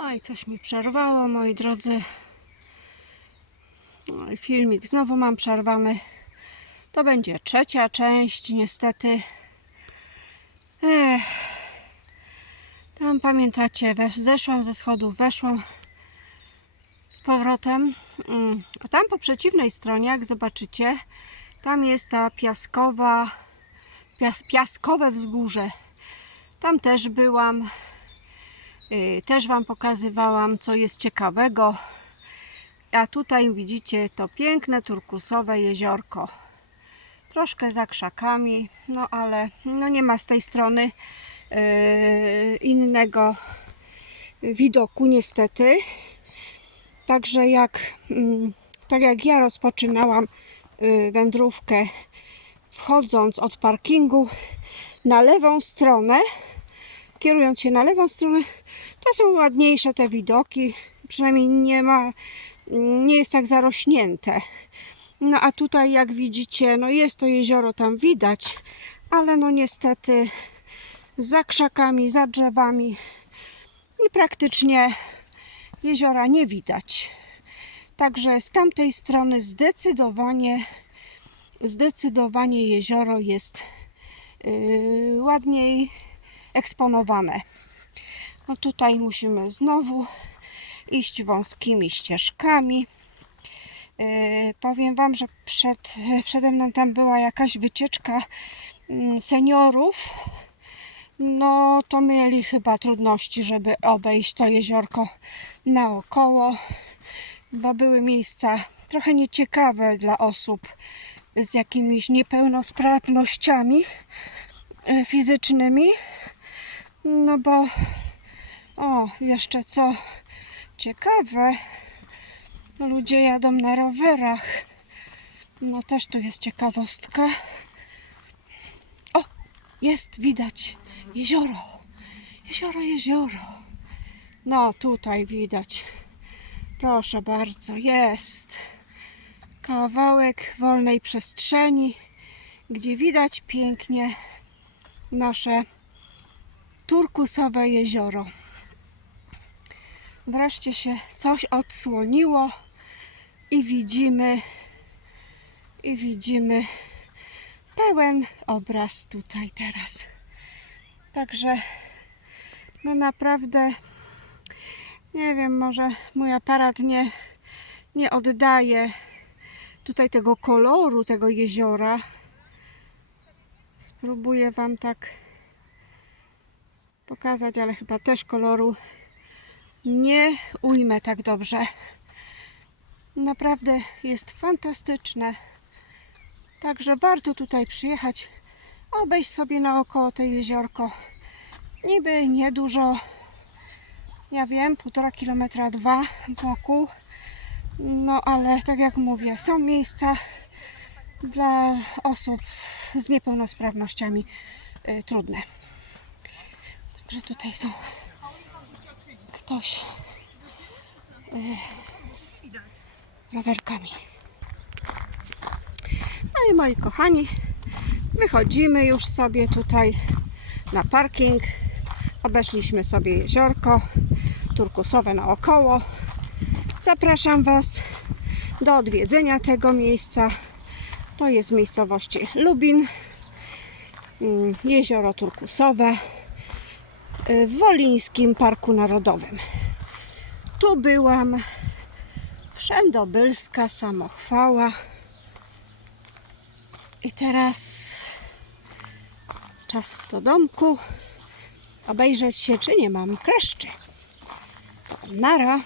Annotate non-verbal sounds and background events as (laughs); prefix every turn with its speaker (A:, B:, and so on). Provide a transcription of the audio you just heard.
A: Oj, coś mi przerwało, moi drodzy. Oj, filmik znowu mam przerwany. To będzie trzecia część, niestety. Ech. Tam pamiętacie, zeszłam ze schodów, weszłam z powrotem. Mm, A tam po przeciwnej stronie, jak zobaczycie, tam jest ta piaskowa, pias, piaskowe wzgórze. Tam też byłam. Y, Też Wam pokazywałam, co jest ciekawego. A tutaj widzicie to piękne turkusowe jeziorko. Troszkę za krzakami, no ale no nie ma z tej strony y, innego widoku niestety. Także jak, mm, tak jak ja rozpoczynałam y, wędrówkę wchodząc od parkingu na lewą stronę, kierując się na lewą stronę, to są ładniejsze te widoki. Przynajmniej nie ma, nie jest tak zarośnięte. No a tutaj jak widzicie, no jest to jezioro tam widać, ale no niestety za krzakami, za drzewami i praktycznie jeziora nie widać. Także z tamtej strony zdecydowanie zdecydowanie jezioro jest yy, ładniej eksponowane. No tutaj musimy znowu iść wąskimi ścieżkami. Yy, powiem Wam, że przed, (laughs) przede mną tam była jakaś wycieczka mm, seniorów. No to mieli chyba trudności, żeby obejść to jeziorko naokoło, bo były miejsca trochę nieciekawe dla osób z jakimiś niepełnosprawnościami e, fizycznymi. No bo, o, jeszcze co ciekawe, ludzie jadą na rowerach. No też tu jest ciekawostka. O, jest widać jezioro. Jezioro, jezioro. No tutaj widać. Proszę bardzo, jest kawałek wolnej przestrzeni, gdzie widać pięknie nasze turkusowe jezioro. Wreszcie się coś odsłoniło i widzimy i widzimy pełen obraz tutaj teraz. Także no naprawdę nie wiem, może mój aparat nie, nie oddaje tutaj tego koloru tego jeziora. Spróbuję Wam tak pokazać, ale chyba też koloru nie ujmę tak dobrze. Naprawdę jest fantastyczne. Także warto tutaj przyjechać, obejść sobie naokoło to jeziorko. Niby niedużo, ja wiem, półtora kilometra, dwa wokół. No ale tak jak mówię, są miejsca dla osób z niepełnosprawnościami y, trudne. Także tutaj są ktoś y, z rowerkami. No i moi kochani, wychodzimy już sobie tutaj na parking. Obeszliśmy sobie jeziorko turkusowe naokoło. Zapraszam Was do odwiedzenia tego miejsca. To jest w miejscowości Lubin, mm, jezioro turkusowe w Wolińskim Parku Narodowym. Tu byłam wszędobylska samochwała. I teraz czas do domku obejrzeć się, czy nie mam kleszczy. Nara.